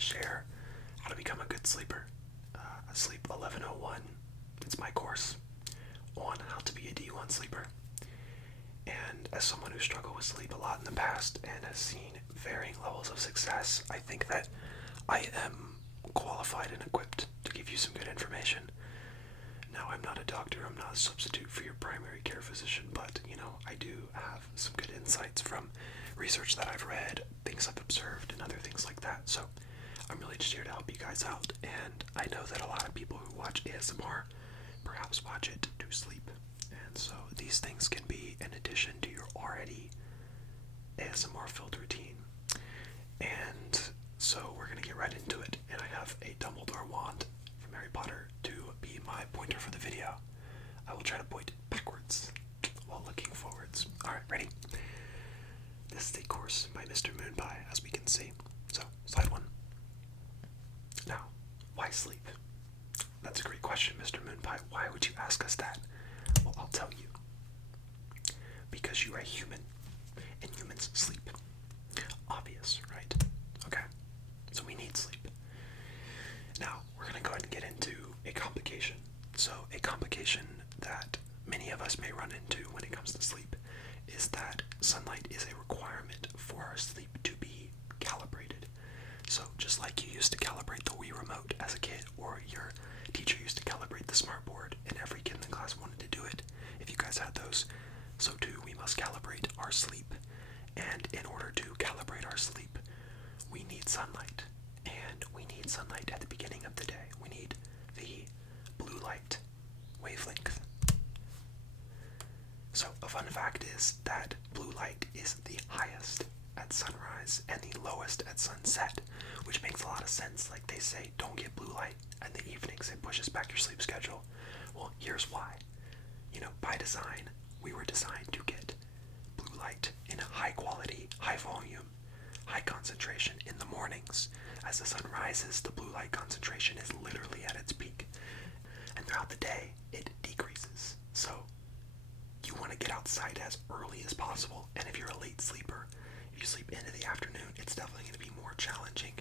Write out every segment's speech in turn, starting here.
share how to become a good sleeper. Sleep 1101. It's my course on how to be a D1 sleeper. And as someone who struggled with sleep a lot in the past and has seen varying levels of success, I think that I am qualified and equipped to give you some good information. Now, I'm not a doctor, I'm not a substitute for your primary care physician, but, I do have some good insights from research that I've read, things I've observed, and other things like that. So, I'm really just here to help you guys out, and I know that a lot of people who watch ASMR perhaps watch it to sleep, and so these things can be an addition to your already ASMR-filled routine. And so we're going to get right into it, and I have a Dumbledore wand from Harry Potter to be my pointer for the video. I will try to point backwards while looking forwards. Alright, ready? This is the course by Mr. Moonpie, as we can see. So, slide 1. Now, why sleep? That's a great question, Mr. Moonpie. Why would you ask us that? Well, I'll tell you. Because you are human, and humans sleep. Obvious, right? Okay, so we need sleep. Now, we're going to go ahead and get into a complication. So, a complication that many of us may run into when it comes to sleep is that sunlight is a requirement for our sleep to be calibrated. So, just like you used to calibrate the Wii remote as a kid, or your teacher used to calibrate the smartboard, and every kid in the class wanted to do it, if you guys had those, so too we must calibrate our sleep. And in order to calibrate our sleep, we need sunlight. And we need sunlight at the beginning of the day. We need the blue light wavelength. So a fun fact is that blue light is the highest at sunrise and the lowest at sunset, which makes a lot of sense. Like they say, don't get blue light in the evenings, it pushes back your sleep schedule. Well, here's why. By design, we were designed to get blue light in high quality, high volume, high concentration in the mornings. As the sun rises, the blue light concentration is literally at its peak. And throughout the day, it decreases. So, you want to get outside as early as possible. And if you're a late sleeper, if you sleep into the afternoon, it's definitely going to be more challenging,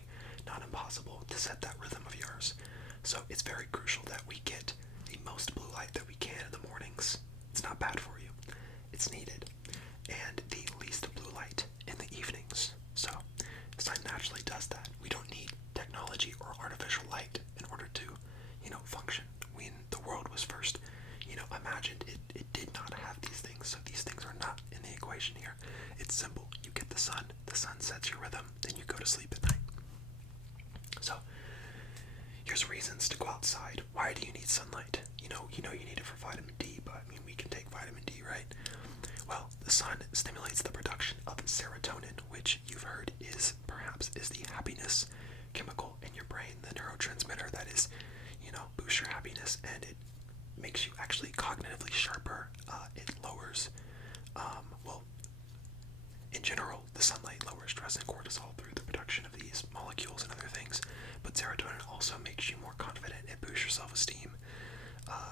not impossible, to set that rhythm of yours. So, it's very crucial that we get the most blue light that we can in the mornings. It's not bad for you. It's needed. And the least blue light in the evenings. So, the sun naturally does that. We don't need technology or artificial light in order to, function. When the world was first, imagined, it did not have these things. So these things are not in the equation here. It's simple. You get the sun sets your rhythm, then you go to sleep at night. So, here's reasons to go outside. Why do you need sunlight? You need it for vitamin D, but we can take vitamin D, right? Well, the sun stimulates the production of serotonin, which you've heard is the happiness chemical in your brain, the neurotransmitter that is, boosts your happiness, and it makes you actually cognitively sharper. It lowers, in general, the sunlight lowers stress and cortisol through the production of these molecules and other things, but serotonin also makes you more confident. It boosts your self-esteem.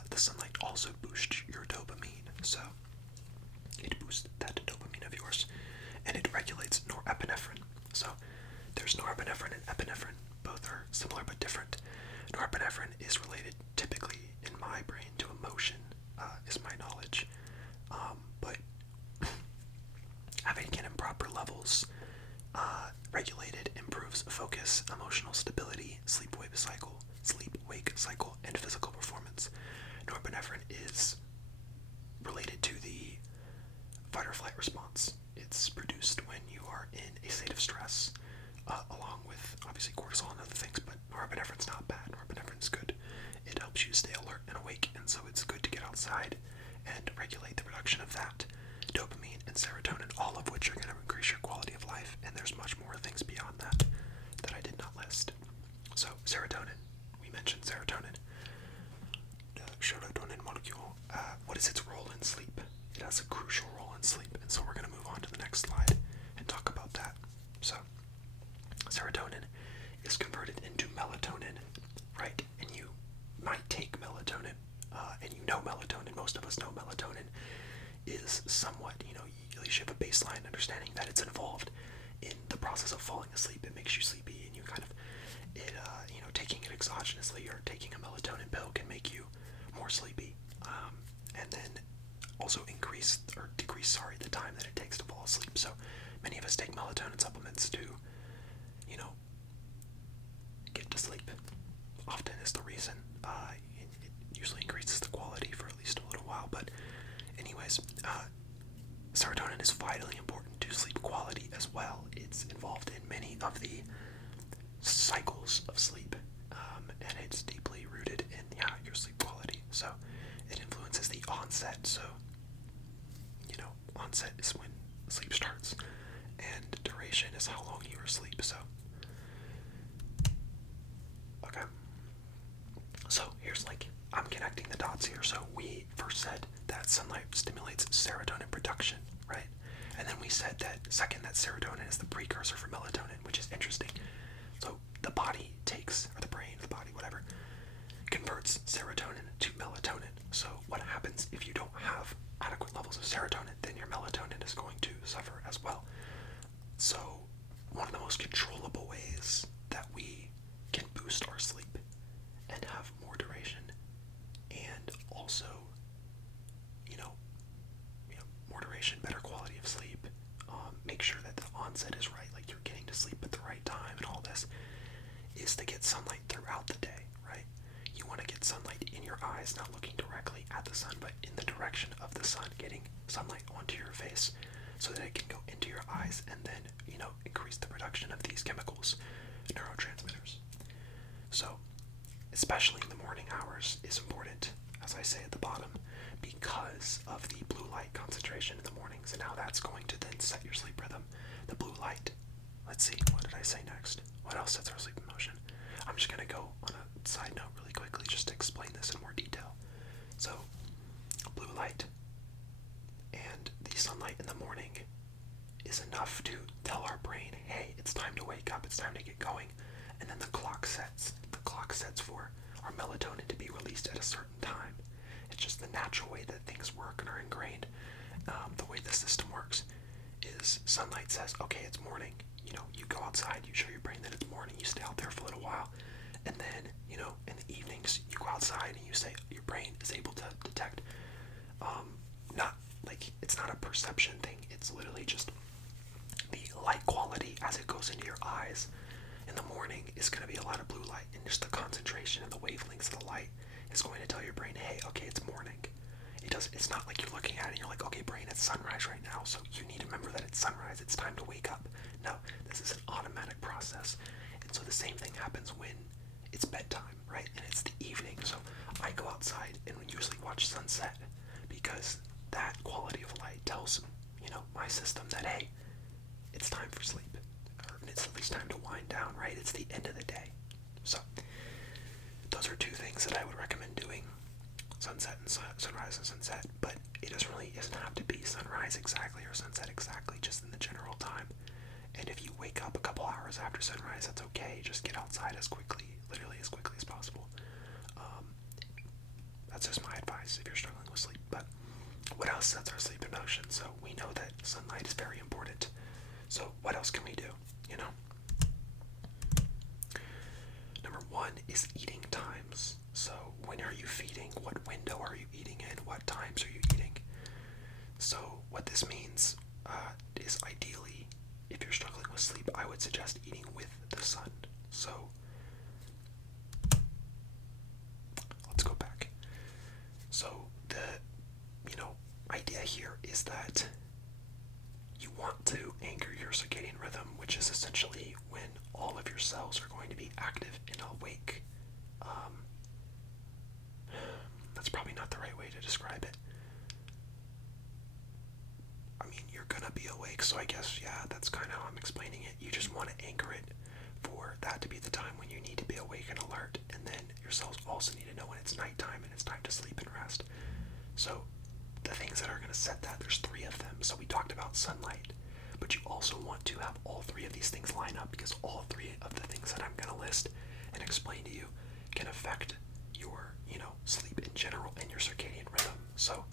The sunlight also boosts your dopamine, so it boosts that dopamine of yours, and it regulates norepinephrine. So there's norepinephrine and epinephrine. Both are similar but different. Norepinephrine is related typically in my brain to emotion, is my knowledge. But having it in proper levels, regulated, improves focus, emotional stability, sleep-wake cycle, and physical performance. Norepinephrine is related to the fight-or-flight response. It's produced when you are in a state of stress, along with obviously cortisol and other things, but norepinephrine's not bad. Norepinephrine's good. It helps you stay alert and awake, and so it's good to get outside and regulate the production of that. Dopamine and serotonin, all of which are going to increase your quality of life, and there's much more things beyond that I did not list. So, serotonin. We mentioned serotonin. The serotonin molecule. What is its role in sleep? It has a crucial role in sleep, and so we're going to move on to the next slide and talk about that. So, serotonin is converted into melatonin, right? And you might take melatonin, and melatonin, most of us know melatonin is somewhat, at least you have a baseline understanding that it's involved in the process of falling asleep. It makes you sleepy, and you kind of exogenously or taking a melatonin pill can make you more sleepy, and then also increase or decrease, the time that it takes to fall asleep. So many of us take melatonin supplements to, get to sleep. Often is the reason. It usually increases the quality for at least a little while. But anyways, serotonin is vitally important to sleep quality as well. It's involved in many of the cycles of sleep, and it's deeply rooted in your sleep quality. So it influences the onset. So onset is when sleep starts, and duration is how long you are asleep. So okay, so here's I'm connecting the dots here. So we first said that sunlight stimulates serotonin production, right? And then we said that second, that serotonin is the precursor for melatonin, which is interesting. So the body takes, or the brain, the body, whatever, converts serotonin to melatonin. So what happens if you don't have adequate levels of serotonin? Then your melatonin is going to suffer as well. So one of the most controllable ways that we can boost our sleep and have more duration, and also, more duration, better quality of sleep, make sure that the onset is right, like you're getting to sleep at the right time and all this, is to get sunlight throughout the day, right? You want to get sunlight in your eyes, not looking directly at the sun, but in the direction of the sun, getting sunlight onto your face so that it can go into your eyes and then, increase the production of these chemicals, neurotransmitters. So, especially in the morning hours is important, as I say at the bottom, because of the blue light concentration in the mornings and how that's going to then set your sleep rhythm. The blue light, let's see, what did I say next? What else sets our sleep in motion? I'm just going to go on a side note really quickly just to explain this in more detail. So, blue light and the sunlight in the morning is enough to tell our brain, hey, it's time to wake up, it's time to get going. And then the clock sets. The clock sets for our melatonin to be released at a certain time. It's just the natural way that things work and are ingrained. The way the system works is sunlight says, okay, it's morning. You go outside, you show your brain that it's morning, you stay out there for a little while, and then, in the evenings, you go outside and you say, your brain is able to detect, it's not a perception thing, it's literally just the light quality as it goes into your eyes. In the morning is going to be a lot of blue light, and just the concentration and the wavelengths of the light is going to tell your brain, hey, okay, it's morning. It's not like you're looking at it and you're like, okay, brain, it's sunrise right now, so you need to remember that it's sunrise, it's time to wake up. No, this is an automatic process. And so the same thing happens when it's bedtime, right? And it's the evening. So I go outside and usually watch sunset, because that quality of light tells, my system that, hey, it's time for sleep. Or it's at least time to wind down, right? It's the end of the day. So those are two things that I would recommend doing. Sunset and sunrise and sunset, but it doesn't have to be sunrise exactly or sunset exactly, just in the general time. And if you wake up a couple hours after sunrise, that's okay. Just get outside literally as quickly as possible. That's just my advice if you're struggling with sleep. But what else sets our sleep in motion? So we know that sunlight is very important. So what else can we do? Number one is eating times. So when are you feeding? What window are you eating in? What times are you eating? So what this means is ideally, if you're struggling with sleep, I would suggest eating with the sun. So let's go back. So the idea here is that you want to anchor your circadian rhythm, which is essentially when all of your cells are going to be active and awake. That's probably not the right way to describe it. I mean, you're gonna be awake, so I guess, yeah, that's kind of how I'm explaining it. You just want to anchor it for that to be the time when you need to be awake and alert, and then your cells also need to know when it's nighttime and it's time to sleep and rest. So the things that are going to set that, there's three of them. So we talked about sunlight, but you also want to have all three of these things line up, because all three of the things that I'm going to list and explain to you can affect your, sleep in general and your circadian rhythm. So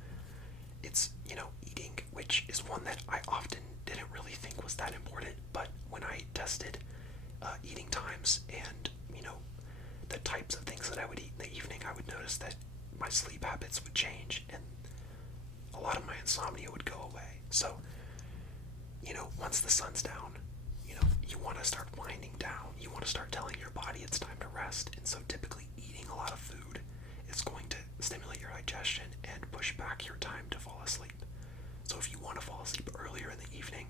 it's, eating, which is one that I often didn't really think was that important, but when I tested eating times and, the types of things that I would eat in the evening, I would notice that my sleep habits would change and a lot of my insomnia would go away. So, once the sun's down, you want to start winding down. You want to start telling your body it's time to rest. And so typically eating a lot of food is going to stimulate your digestion and push back your time to fall asleep. So if you want to fall asleep earlier in the evening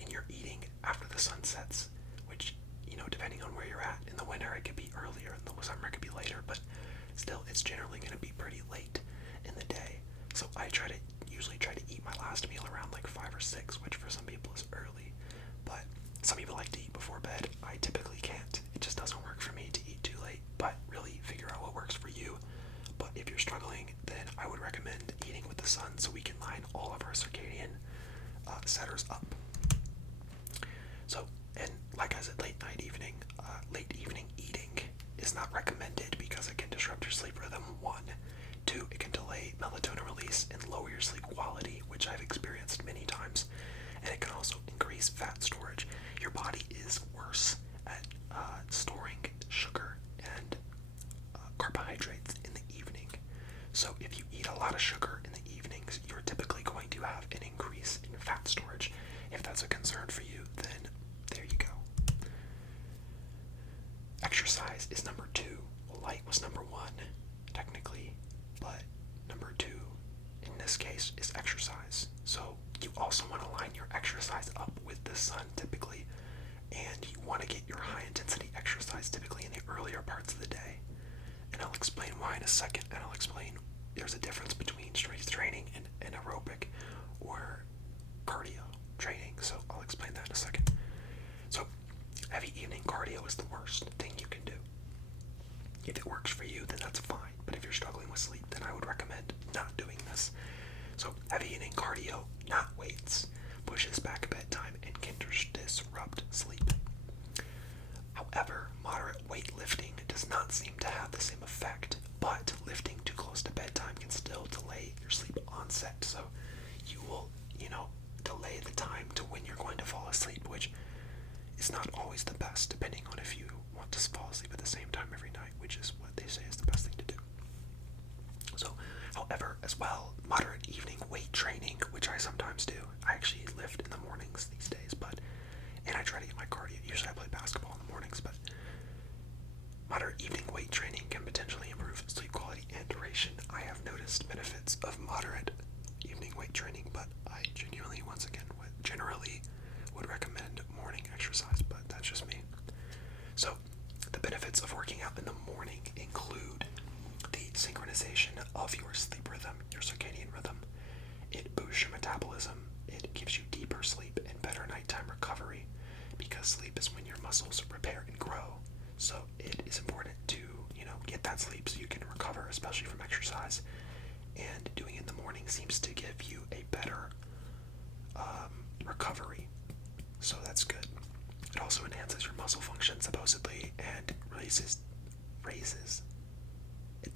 and you're eating after the sun sets, which, depending on where you're at, in the winter it could be earlier, in the summer it could be later, but still it's generally going to be pretty late in the day. So I usually try to eat my last meal around like 5 or 6, which for some people is early, but some people like to eat before bed. I typically can't. It just doesn't work for me to eat too late, but really figure out what works for you. But if you're struggling, then I would recommend eating with the sun so we can line all of our circadian setters up. So, and like I said, late evening eating is not recommended because it can disrupt your sleep rhythm, 1. 2, it can delay melatonin release and lower your sleep quality, which I've experienced many times. And it can also increase fat storage. Your body is worse at storing sugar and carbohydrates in the evening. So if you eat a lot of sugar in the evenings, you're typically going to have an increase in fat storage. If that's a concern for you, then there you go. Exercise is number 2. Well, light was number 1, technically, but number 2 in this case is exercise. So you also want to line your exercise up with the sun typically, and you want to get your high intensity exercise typically in the earlier parts of the day. And I'll explain why in a second, and I'll explain there's a difference between strength training and aerobic or cardio training, so I'll explain that in a second. So heavy evening cardio is the worst thing you can do. If it works for you, then that's fine, but if you're struggling with sleep, then I would recommend not doing this. So heavy eating cardio, not weights, pushes back bedtime and can disrupt sleep. However, moderate weightlifting does not seem to have the same effect, but lifting too close to bedtime can still delay your sleep onset. So you will, delay the time to when you're going to fall asleep, which is not always the best, depending on if you want to fall asleep at the same time every night, which is what they say is the best thing to do. So, however, as well, moderate evening weight training, which I sometimes do. I actually lift in the mornings these days, and I try to get my cardio. Usually I play basketball in the mornings, but moderate evening weight training can potentially improve sleep quality and duration. I have noticed benefits of moderate evening weight training, but I genuinely, once again, generally would recommend morning exercise, but that's just me. So, the benefits of working out in the morning include the synchronization of your sleep rhythm, your circadian rhythm. It boosts your metabolism. It gives you deeper sleep and better nighttime recovery, because sleep is when your muscles repair and grow. So it is important to, get that sleep so you can recover, especially from exercise. And doing it in the morning seems to give you a better recovery. So that's good. It also enhances your muscle function, supposedly, and raises.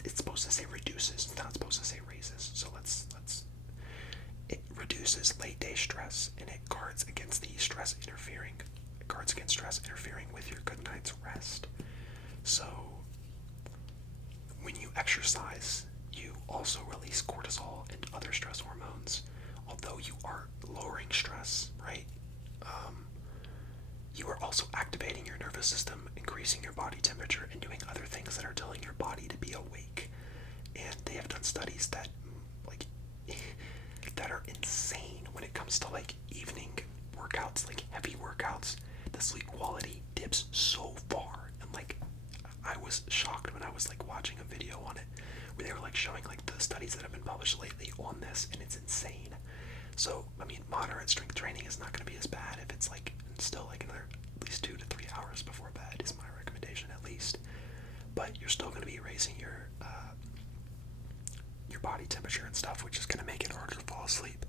It's supposed to say reduces. It's not supposed to say raises. So let's. It reduces late day stress, and it guards against stress interfering with your good night's rest. So when you exercise, you also release cortisol and other stress hormones. Although you are lowering stress, right? You are also activating your nervous system, increasing your body temperature, and doing other things that are telling your body to be awake. And they have done studies that, that are insane when it comes to evening workouts, heavy workouts. The sleep quality dips so far, and I was shocked when I was watching a video on it where they were showing the studies that have been published lately on this, and it's insane. So moderate strength training is not going to be as bad if it's still another at least 2 to 3 hours before bed is my recommendation, at least. But you're still going to be raising your body temperature and stuff, which is going to make it harder to fall asleep,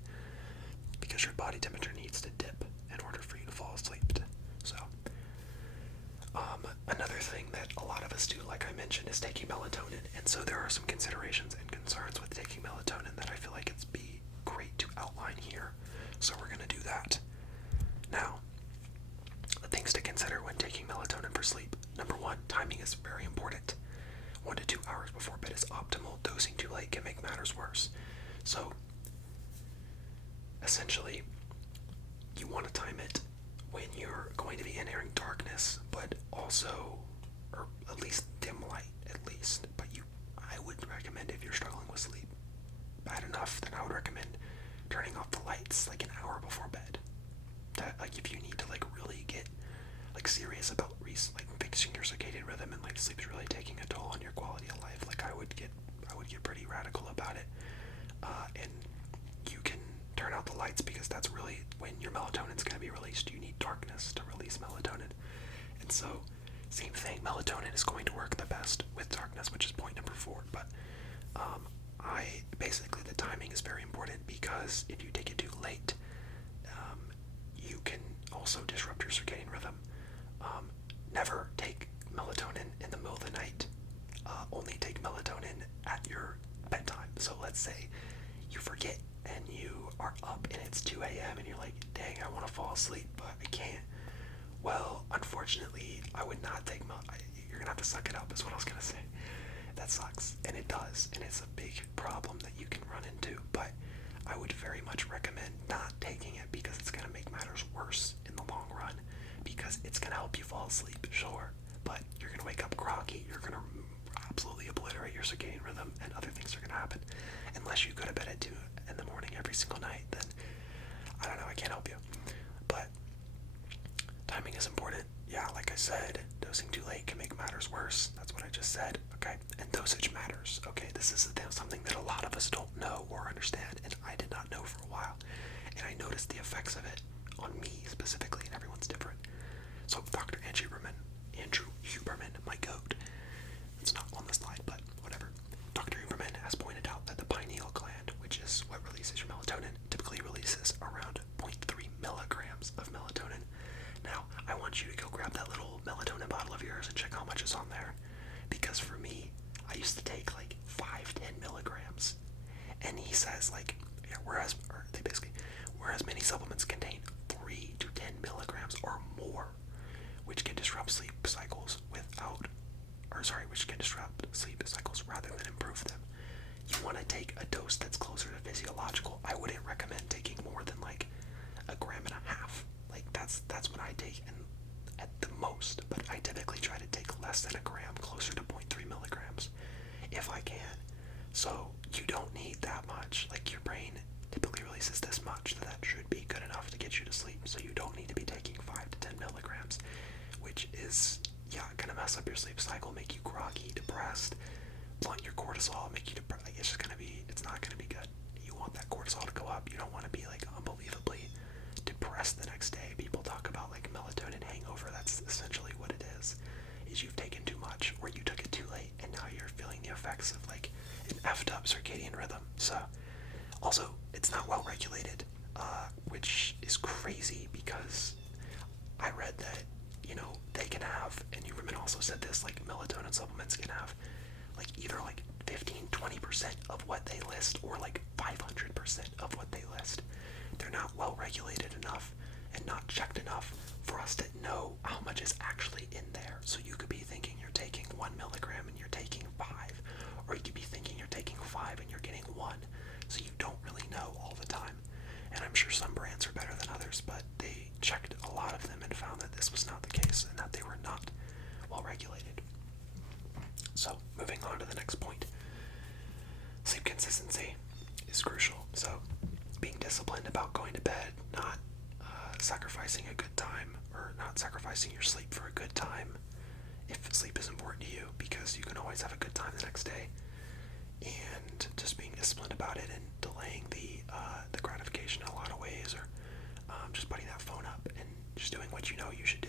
because your body temperature needs to dip in order for you to fall asleep. So another thing that a lot of us do, like I mentioned, is taking melatonin. And so there are some considerations and concerns with taking melatonin that I feel like it's be great to outline here. So we're going to do that. Now, the things to consider when taking melatonin for sleep. Number 1, timing is very important. 2 hours before bed is optimal. Dosing too late can make matters worse. So, essentially, you want to time it when you're going to be entering darkness, but also, or at least dim light, at least. But I would recommend, if you're struggling with sleep bad enough, then I would recommend turning off the lights like an hour before bed. That, like, if you need to like really get like serious about like fixing your circadian rhythm, and like sleep's really taking a toll on your quality of life, like I would get pretty radical about it. And you can turn out the lights, because that's really when your melatonin's going to be released. You need darkness to release melatonin. And so, same thing, melatonin is going to work the best with darkness, which is point number 4. But basically the timing is very important, because if you take it too late, you can also disrupt your circadian rhythm. Never take melatonin in the middle of the night. Only take melatonin at your bedtime. So let's say you forget and you are up and it's 2 a.m. and you're like, dang, I want to fall asleep, but I can't. Well, unfortunately, I would not take you're going to have to suck it up, is what I was going to say. That sucks, and it does, and it's a big problem that you can run into, but I would very much recommend not taking it, because it's going to make matters worse in the long run, because it's going to help you fall asleep, sure, but you're going to wake up groggy, you're going to absolutely obliterate your circadian rhythm, and other things are going to happen. Unless you go to bed at 2 in the morning every single night, then I don't know, I can't help you. But timing is important. Yeah, like I said, dosing too late can make matters worse. That's what I just said, okay? And dosage matters, okay? This is something that a lot of us don't know or understand, and I did not know for a while. And I noticed the effects of it on me specifically, and everyone's different. So Dr. Andrew Huberman, my goat, it's not on the slide, but whatever. Dr. Huberman has pointed out that the pineal gland, which is what releases your melatonin, typically releases around 0.3 milligrams of melatonin. Now, I want you to go grab that little melatonin bottle of yours and check how much is on there. Because for me, I used to take like 5-10 milligrams. And he says like, yeah, whereas many supplements contain 3 to 10 milligrams or more, which can disrupt sleep cycles which can disrupt sleep cycles rather than improve them. You want to take a dose that's closer to physiological. I wouldn't recommend taking more than like 1.5 grams. Like that's what I take at the most, but I typically try to take less than 1 gram, closer to 0.3 milligrams, if I can. So you don't need that much. Like your brain typically releases this much, so that should be good enough to get you to sleep. So you don't need to be taking 5 to 10 milligrams, which is gonna mess up your sleep cycle, make you groggy, depressed, blunt your cortisol, make you depressed. Like, it's not gonna be good. You want that cortisol to go up. You don't want to be like unbelievably depressed the next day. People talk about like melatonin hangover. That's essentially what it is you've taken too much, or you took it too late, and now you're feeling the effects of like an effed up circadian rhythm. So also, it's not well regulated, which is crazy, because I read that they can have, and Huberman also said this, like melatonin supplements can have like either like 15-20% of what they list, or like 500% of what they list. They're not well regulated enough and not checked enough for us to know how much is actually in there. So you could be thinking you're taking 1 milligram and you're taking 5, or you could be thinking you're taking 5 and you're getting 1. So you don't really know all the time. And I'm sure some brands are better than others, but they checked a lot of them and found that this was not the case, and that they were not well regulated. So moving on to the next point. Sleep consistency is crucial. So being disciplined about going to bed, not sacrificing a good time, or not sacrificing your sleep for a good time if sleep is important to you, because you can always have a good time the next day. And just being disciplined about it, and delaying the gratification in a lot of ways, or just putting that phone up and just doing what you know you should do.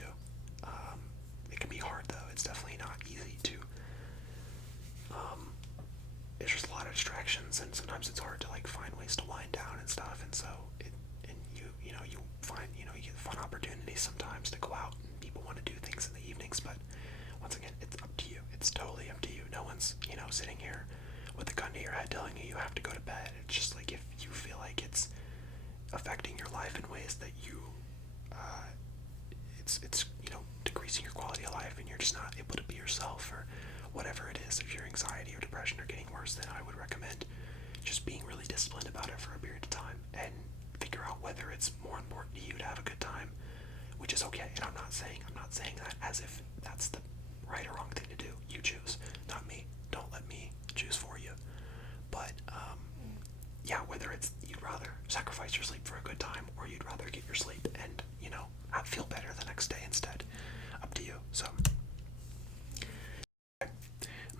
It can be hard though. It's definitely not easy to. There's just a lot of distractions, and sometimes it's hard to like find ways to wind down and stuff. And so you find you get fun opportunities sometimes to go out, and people want to do things in the evenings. But once again, it's up to you. It's totally up to you. No one's sitting here with a gun to your head telling you have to go to bed. It's just like if you feel like it's affecting your life in ways that you it's decreasing your quality of life, and you're just not able to be yourself, or whatever it is, if your anxiety or depression are getting worse, then I would recommend just being really disciplined about it for a period of time and figure out whether it's more important to you to have a good time, which is okay. And I'm not saying that as if that's the right or wrong thing to do. You choose, not me. Don't let me choose for you. But yeah, whether it's you'd rather sacrifice your sleep for a good time or you'd rather get your sleep and, feel better the next day instead. Up to you. So,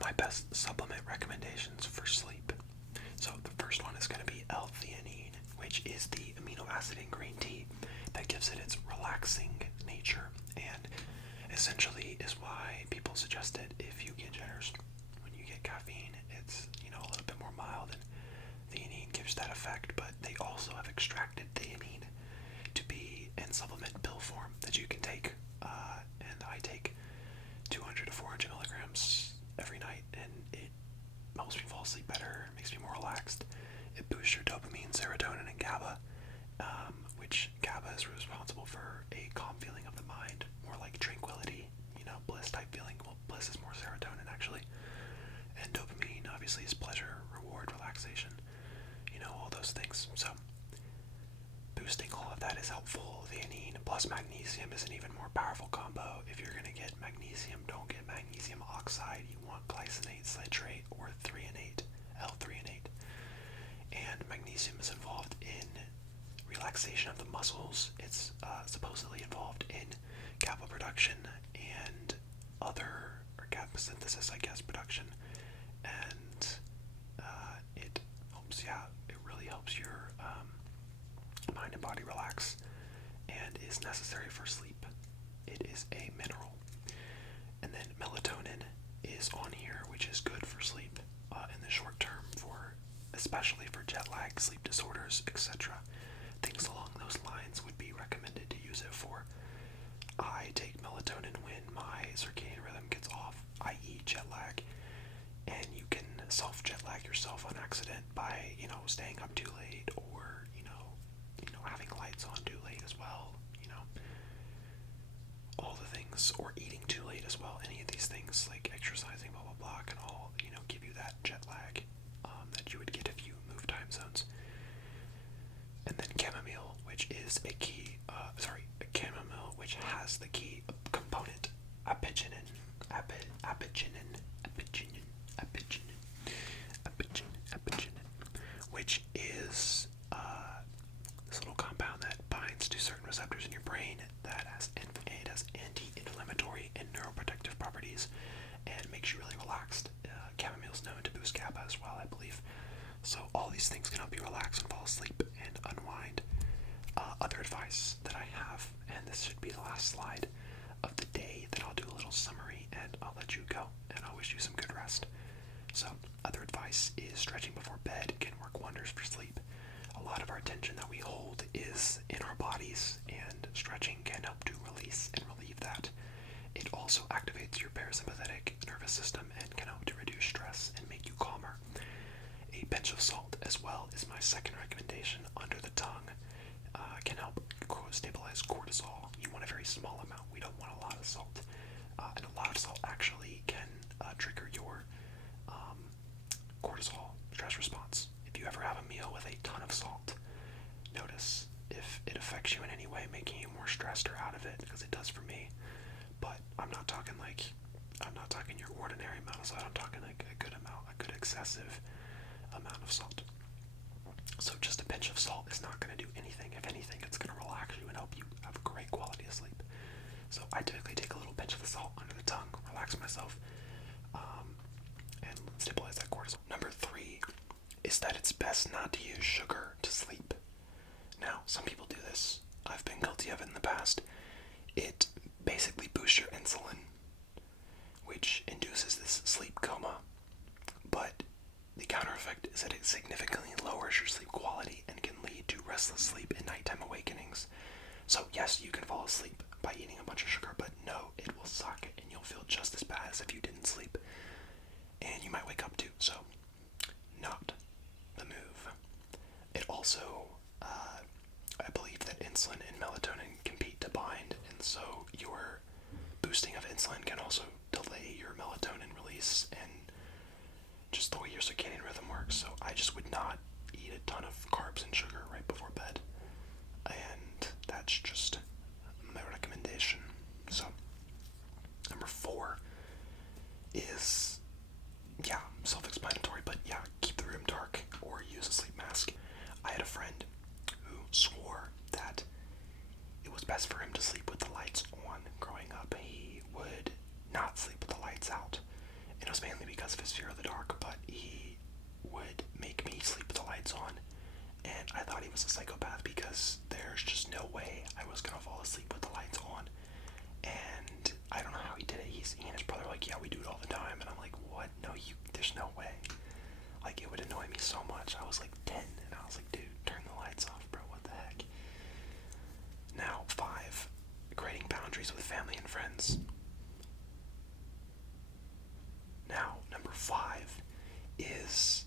my best supplement recommendations for sleep. So the first one is going to be L-theanine, which is the amino acid in green tea that gives it its relaxing nature, and essentially is why people suggest it if you get jitters. When you get caffeine, it's a little bit more mild, and theanine gives that effect. But they also have extracted theanine to be in supplement pill form that you can take, and I take 200 to 400 milligrams every night, and it helps me fall asleep better, makes me more relaxed. It boosts your dopamine, serotonin, and GABA, which GABA is responsible for a calm feeling of the mind, more like tranquility, bliss type feeling. Well, bliss is more serotonin actually, and dopamine obviously is pleasure, reward, relaxation, all those things. So boosting all of that is helpful. Theanine plus magnesium is an even more powerful combo. If you're going to get magnesium, don't get magnesium oxide. You want glycinate, citrate, or threonate, L-threonate. And magnesium is involved in relaxation of the muscles. It's supposedly involved in GABA production and GABA synthesis, I guess, production. And it helps, it really helps your mind and body relax and is necessary for sleep. It is a mineral. And then melatonin is on here, which is good for sleep in the short term, especially for jet lag, sleep disorders, etc. Things along those lines would be recommended to use it for. I take melatonin when my circadian rhythm gets off, i.e. jet lag, and you can self-jet lag yourself on accident by, staying up too late or, having lights on too late as well, all the things, or eating too late as well. Any of these things, like exercising, blah, blah, blah, can all, give you that jet lag that you would get if you move time zones. And then chamomile, which is chamomile, which has the key component, apigenin, which is this little compound that binds to certain receptors in your brain that has anti-inflammatory and neuroprotective properties and makes you really relaxed. Chamomile is known to boost GABA as well, I believe. So all these things can help you relax and fall asleep and unwind. Other advice that I have, and this should be the last slide of the day, then I'll do a little summary and I'll let you go, and I'll wish you some good rest. So, other advice is stretching before bed can work wonders for sleep. A lot of our tension that we hold is in our bodies, and stretching can help to release and relieve that. It also activates your parasympathetic nervous system and can help to reduce stress and make you calmer. A pinch of salt as well is my second recommendation under the tongue. Can help stabilize cortisol. You want a very small amount. We don't want a lot of salt. And a lot of salt actually can trigger your cortisol stress response. If you ever have a meal with a ton of salt, notice if it affects you in any way, making you more stressed or out of it, because it does for me. But I'm not talking your ordinary amount of salt. I'm talking like a good amount, a good excessive amount of salt. So just a pinch of salt is not going to do anything. If anything, it's going to relax you and help you have a great quality of sleep. So I typically take a little pinch of the salt under the tongue, relax myself, and stabilize that cortisol. Number 3 is that it's best not to use sugar to sleep. Now, some people do this. I've been guilty of it in the past. It basically boosts your insulin, which induces this sleep coma. But the counter effect is that it significantly lowers your sleep quality and can lead to restless sleep and nighttime awakenings. So yes, you can fall asleep by eating a bunch of sugar, but no, it will suck and you'll feel just as bad as if you didn't sleep. And you might wake up too, so not the move. It also, I believe that insulin and melatonin compete to bind, and so your boosting of insulin can also delay your melatonin release calories and just the way your circadian rhythm works. So I just would not eat a ton of carbs and sugar right before bed. And that's just my recommendation. So, number 4 is, self-explanatory, but keep the room dark or use a sleep mask. I had a friend who swore that it was best for him to sleep with the lights on growing up. He would not sleep with the lights out. And it was mainly because of his fear of the dark, but he would make me sleep with the lights on. And I thought he was a psychopath because there's just no way I was gonna fall asleep with the lights on. And I don't know how he did it. He and his brother were like, yeah, we do it all the time. And I'm like, what? No, there's no way. Like, it would annoy me so much. I was like 10, and I was like, dude, turn the lights off, bro, what the heck? Now, 5, creating boundaries with family and friends. Now, number 5 is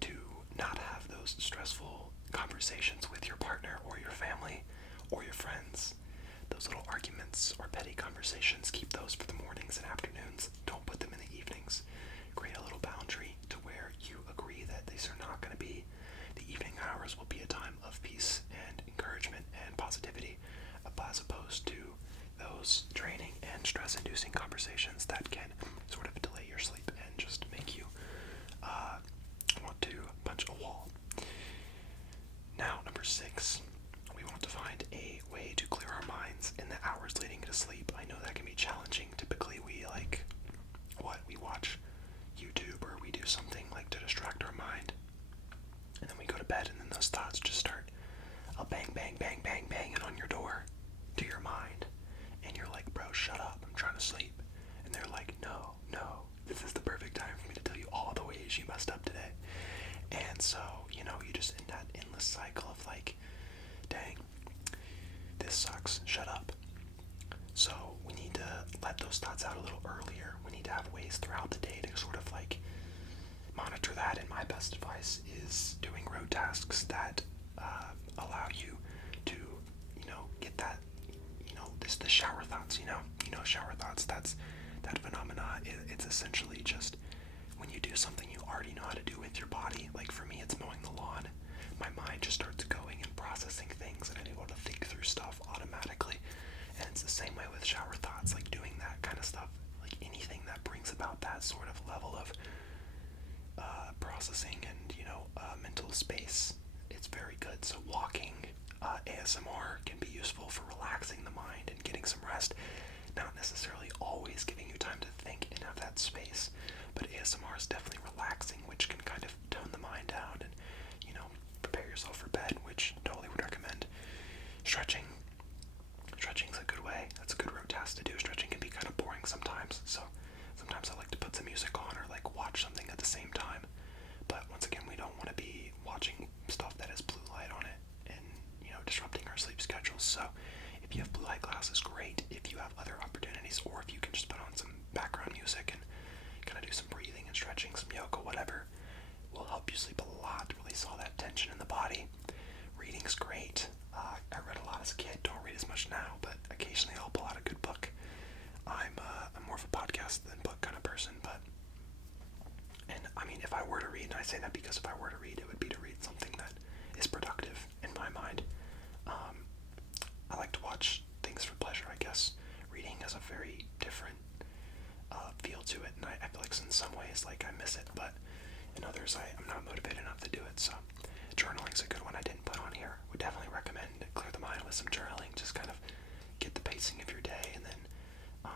to not have those stressful conversations with your partner or your family or your friends. Those little arguments or petty conversations, keep those for the mornings and afternoons. Don't put them in the evenings. Create a little boundary to where you agree that these are not going to be, the evening hours will be a time of peace and encouragement and positivity, as opposed to those draining and stress-inducing conversations that can sort of delay your sleep and just make you want to punch a wall. Now, number 6, we want to find a way to clear our minds in the hours leading to sleep. I know that can be challenging. Typically, we watch YouTube or we do something like to distract our mind, and then we go to bed, and then those thoughts just start bang, bang, bang, bang, banging on your door to your mind, and you're like, bro, shut up, I'm trying to sleep. And they're like, no, this is the perfect time for me to tell you all the ways you messed up today. And so, you just in that endless cycle of like, dang, this sucks, shut up. So we need to let those thoughts out a little earlier. We need to have ways throughout the day to sort of like monitor that. And my best advice is doing road tasks that allow you to, get that, the shower thoughts, shower thoughts, that phenomena. It's essentially just when you do something you already know how to do with your body. Like for me, it's mowing the lawn. My mind just starts going and processing things, and I'm able to think through stuff automatically. And it's the same way with shower thoughts, like doing that kind of stuff, like anything that brings about that sort of level of processing and, mental space. It's very good. So walking, ASMR can be useful for relaxing the mind and getting some rest. Not necessarily always giving you time to think and have that space, but ASMR is definitely relaxing, which can kind of tone the mind down and, prepare yourself for bed, which totally would recommend. Stretching's a good way. That's a good road task to do. Stretching can be kind of boring sometimes, so sometimes I like to put some music on or like watch something at the same time. But once again, we don't want to be watching stuff that has blue light on it and, disrupting our sleep schedules. So if you have blue light glasses, great. If you have other opportunities, or if you can just put on some background music and kind of do some breathing and stretching, some yoga, whatever, will help you sleep a lot. Release all that tension in the body. Reading's great. I read a lot as a kid. Don't read as much now, but occasionally I'll pull out a good book. I'm more of a podcast than book kind of person, and I mean, if I were to read, and I say that because if I were to read, it would be to read something that is productive in my mind. I like to watch things for pleasure, I guess. Reading has a very different feel to it, and I feel like in some ways, like, I miss it, but in others, I'm not motivated enough to do it. So journaling's a good one I didn't put on here. Would definitely recommend clear the mind with some journaling. Just kind of get the pacing of your day, and then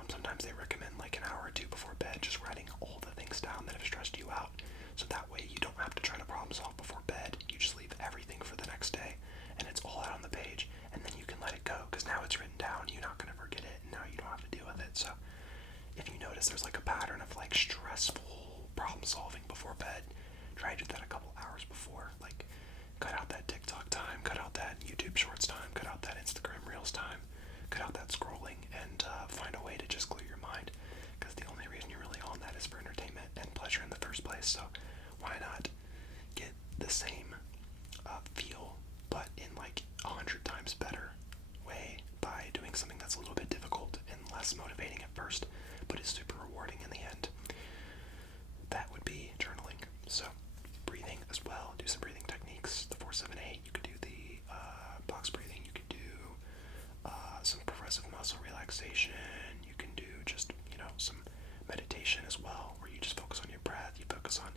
sometimes they recommend like an hour or two before bed, just writing all the things down that have stressed you out. So that way you don't have to try to problem solve before bed. You just leave everything for the next day, and it's all out on the page, and then you can let it go, because now it's written down. You're not going to forget it, and now you don't have to deal with it. So if you notice there's like a pattern of like stressful problem solving before bed, try to do that a couple hours before. Like, cut out that TikTok time, cut out that YouTube Shorts time, cut out that Instagram Reels time, cut out that scrolling, and find a way to just clear your mind, because the only reason you're really on that is for entertainment and pleasure in the first place. So why not get the same feel, but in like 100 times better way by doing something that's a little bit difficult and less motivating at first, but is super rewarding in the end. So breathing as well. Do some breathing techniques. The 4-7-8. You could do the box breathing. You could do some progressive muscle relaxation. You can do just some meditation as well, where you just focus on your breath. You focus on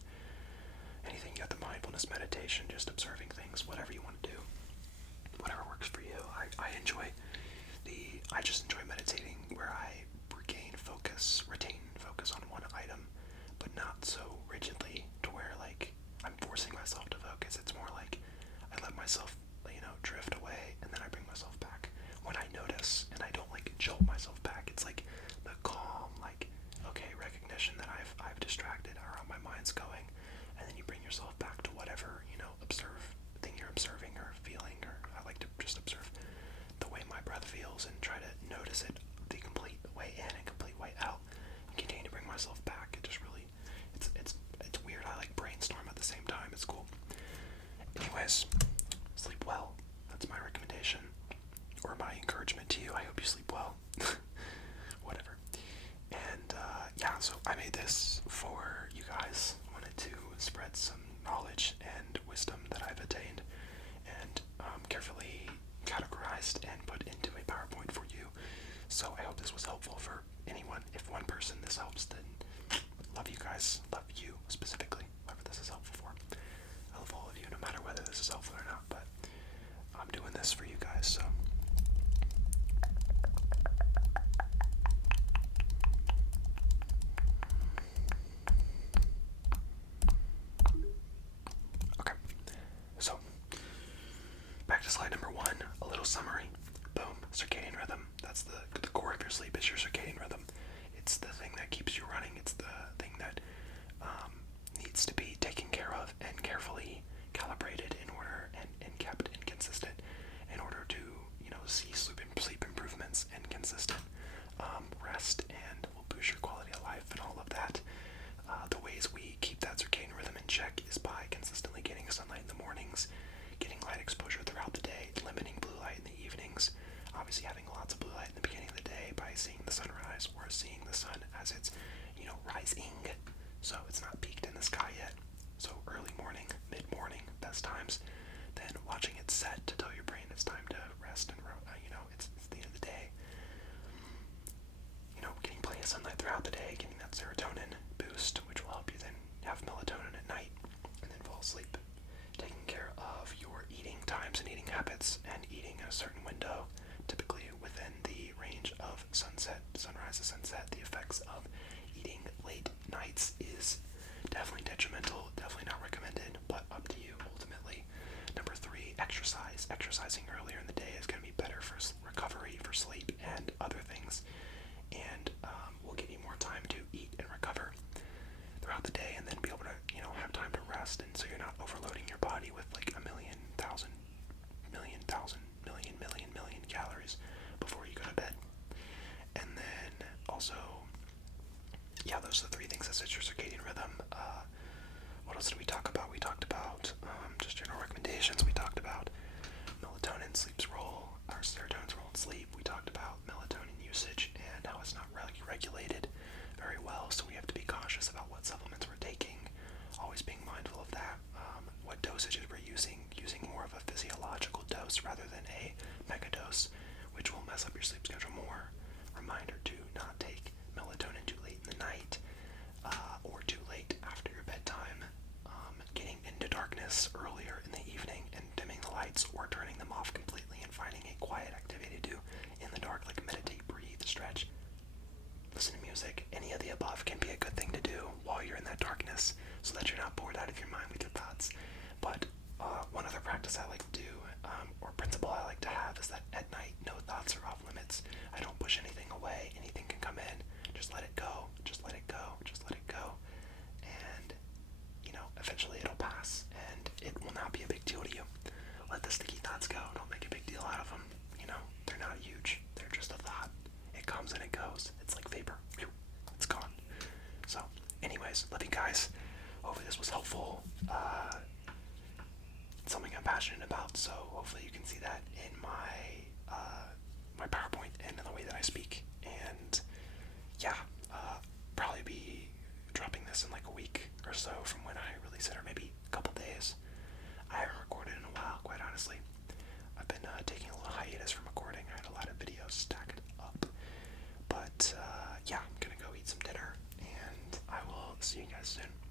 anything. You got the mindfulness meditation, just observing things, whatever you want to do, whatever works for you. I just enjoy meditating where I retain focus on one item, but not so rigidly to where like I'm forcing myself to focus. It's more like I let myself, drift away, and then I bring myself back when I notice, and I don't like jolt myself back. It's like the calm, like, okay, recognition that I've distracted, or my mind's going, and then you bring yourself back to whatever thing you're observing or feeling. Or I like to just observe the way my breath feels and try to notice it the complete way in and complete way out, and continue to bring myself back. It just really, it's weird. I like brainstorm at the same time. It's cool. Anyways, sleep well. That's my recommendation, or my encouragement to you. I hope you sleep well. Whatever. And so I made this for you guys. Wanted to spread some knowledge and wisdom that I've attained, and carefully categorized and put into a PowerPoint for you. So I hope this was helpful for anyone. If one person this helps, then love you guys. Love you specifically, whoever this is helpful for. I love all of you, no matter whether this is helpful or not, but I'm doing this for you guys, so. Okay, so back to slide number 1, a little summary. Boom, circadian rhythm. That's the core of your sleep is your circadian rhythm. It's the thing that keeps you running. It's the thing that needs to be taken care of and carefully calibrated in order and kept and consistent in order to see sleep improvements and consistent rest, and will boost your quality of life and all of that. The ways we keep that circadian rhythm in check is by consistently getting sunlight in the mornings, getting light exposure throughout the day, limiting blue light in the evenings, obviously having lots of blue light in the beginning of the day by seeing the sunrise or seeing the sun as it's rising, so it's not peaked in the sky yet. So early morning, mid-morning, best times. Then watching it set to tell your brain it's time to rest, and it's the end of the day. Getting plenty of sunlight throughout the day, getting that serotonin boost, which will help you then have melatonin at night and then fall asleep. Taking care of your eating times and eating habits, and eating in a certain window, typically within the range of sunrise to sunset. The effects of eating late nights is definitely detrimental, definitely not recommended, but up to you ultimately. Number 3, exercise. Exercising earlier in the day is going to be better for recovery, for sleep, and other things, and will give you more time to eat and recover throughout the day, and then be able to have time to rest, and so you're not overloading your body with like a million calories before you go to bed. And then also, those are the 3 things that set your circadian rhythm. What else did we talk about? We talked about just general recommendations. We talked about melatonin, sleep's role, our serotonin's role in sleep. We talked about melatonin usage and how it's not regulated very well, so we have to be cautious about what supplements we're taking, always being mindful of that, what dosages we're using more of a physiological dose rather than a mega dose, which will mess up your sleep schedule more. Reminder to not take melatonin too late in the night, or too late after your bedtime. Getting into darkness earlier in the evening and dimming the lights or turning them off completely, and finding a quiet activity to do in the dark, like meditate, breathe, stretch, listen to music. Any of the above can be a good thing to do while you're in that darkness, so that you're not bored out of your mind with your thoughts. But one other practice I like to do, or principle I like to have, is that at night, no thoughts are off limits. I don't push anything away. Anything can come in. Just let it go. Just let it go. Just let it go. And, eventually it'll pass, and it will not be a big deal to you. Let the sticky thoughts go. Don't make a big deal out of them. They're not huge. They're just a thought. It comes and it goes. It's like vapor. It's gone. So, anyways, love you guys. Hopefully this was helpful. It's something I'm passionate about, so hopefully you can see that in my PowerPoint and in the way that I speak. And probably be dropping this in like a week or so from when I release it eat some dinner, and I will see you guys soon.